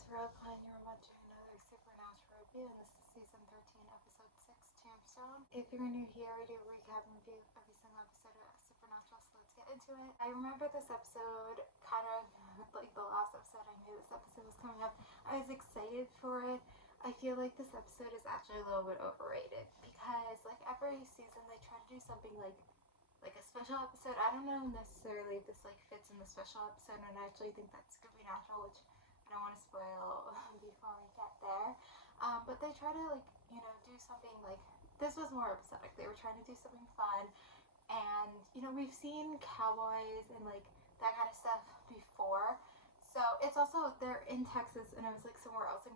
it's Roka and you're watching another Supernatural review, and this is season 13, episode 6, Tombstone. If you're new here, I do a recap and review every single episode of Supernatural, so let's get into it. I remember this episode kind of like the last episode. I knew this episode was coming up. I was excited for it. I feel like this episode is actually a little bit overrated because like every season they try to do something like a special episode. I don't know necessarily if this like fits in the special episode, and I actually think that's Supernatural, which I don't want to spoil before we get there. But they try to do something like this was more episodic. They were trying to do something fun, and we've seen cowboys and like that kind of stuff before. So it's also they're in Texas, and I was like somewhere else they're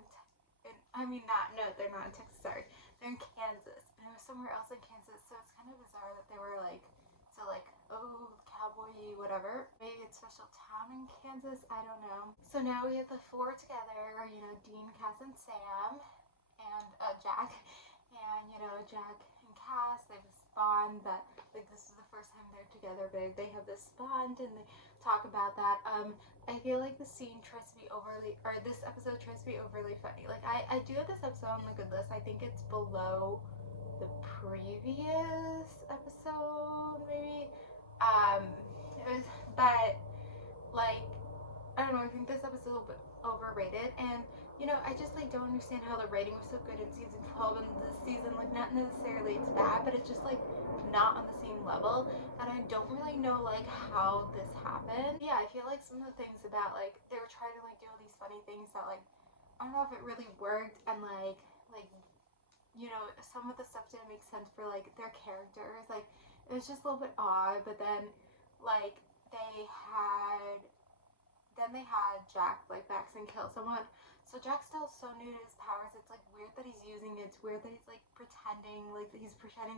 not in Texas. Sorry, they're in Kansas, and it was somewhere else in Kansas. So it's kind of bizarre that they were oh, cowboy whatever. Maybe it's special town in Kansas. I don't know. So now we have the four together. Dean, Cass, and Sam, and Jack, and Jack and Cass. They have this bond that like this is the first time they're together, but they have this bond, and they talk about that. I feel like the scene tries to be this episode tries to be overly funny. Like I do have this episode on the good list. I think it's below the previous episode, maybe. But like I don't know. I think this episode is a little bit overrated, and I just like don't understand how the writing was so good in season 12 and this season. Like not necessarily it's bad, but it's just like not on the same level, and I don't really know like how this happened. Yeah, I feel like some of the things about like they were trying to like do all these funny things that like I don't know if it really worked, and some of the stuff didn't make sense for like their characters. Like it was just a little bit odd, but then like they had Jack like and kill someone. So Jack's still so new to his powers. It's like weird that he's using it. It's weird that he's like pretending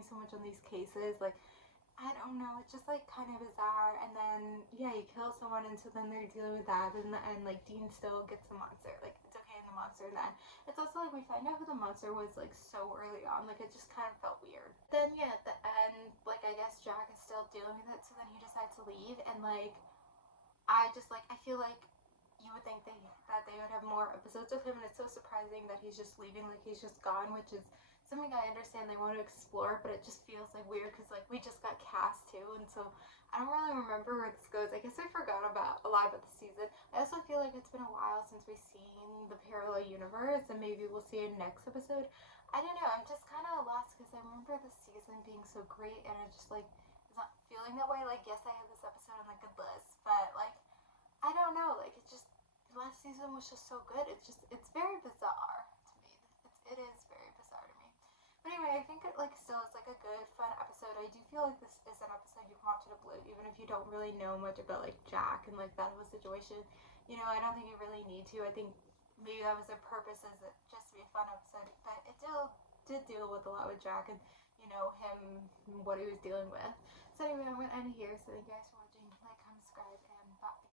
so much on these cases. Like I don't know. It's just like kind of bizarre. And then yeah, he kills someone, and so then they're dealing with that. And like Dean still gets the monster. Like it's okay in the monster. And then it's also like we find out who the monster was like so early on. Like it just kind of felt weird. Then yeah, at the end, like I guess Jack is still dealing with it. So then he decides to leave, and like I feel like you would think that they would have more episodes of him, and it's so surprising that he's just leaving, like he's just gone, which is something I understand they want to explore, but it just feels like weird because like we just got cast too, and so I don't really remember where this goes. I guess I forgot about a lot about the season. I also feel like it's been a while since we've seen the parallel universe, and maybe we'll see a next episode. I don't know. I'm just kind of lost because I remember the season being so great, and I just like is not feeling that way. Like yes, I have this episode on the good list, but like I don't know, like it just last season was just so good. It's very bizarre to me. It is very bizarre to me. But anyway, I think it like still is like a good fun episode. I do feel like this is an episode you can watch it upload even if you don't really know much about like Jack and like that whole situation. I don't think you really need to. I think maybe that was their purpose, is it just to be a fun episode, but it did deal with a lot with Jack and him, what he was dealing with. So anyway, I'm gonna end it here. So thank you guys for watching. Like, comment, subscribe, and bye.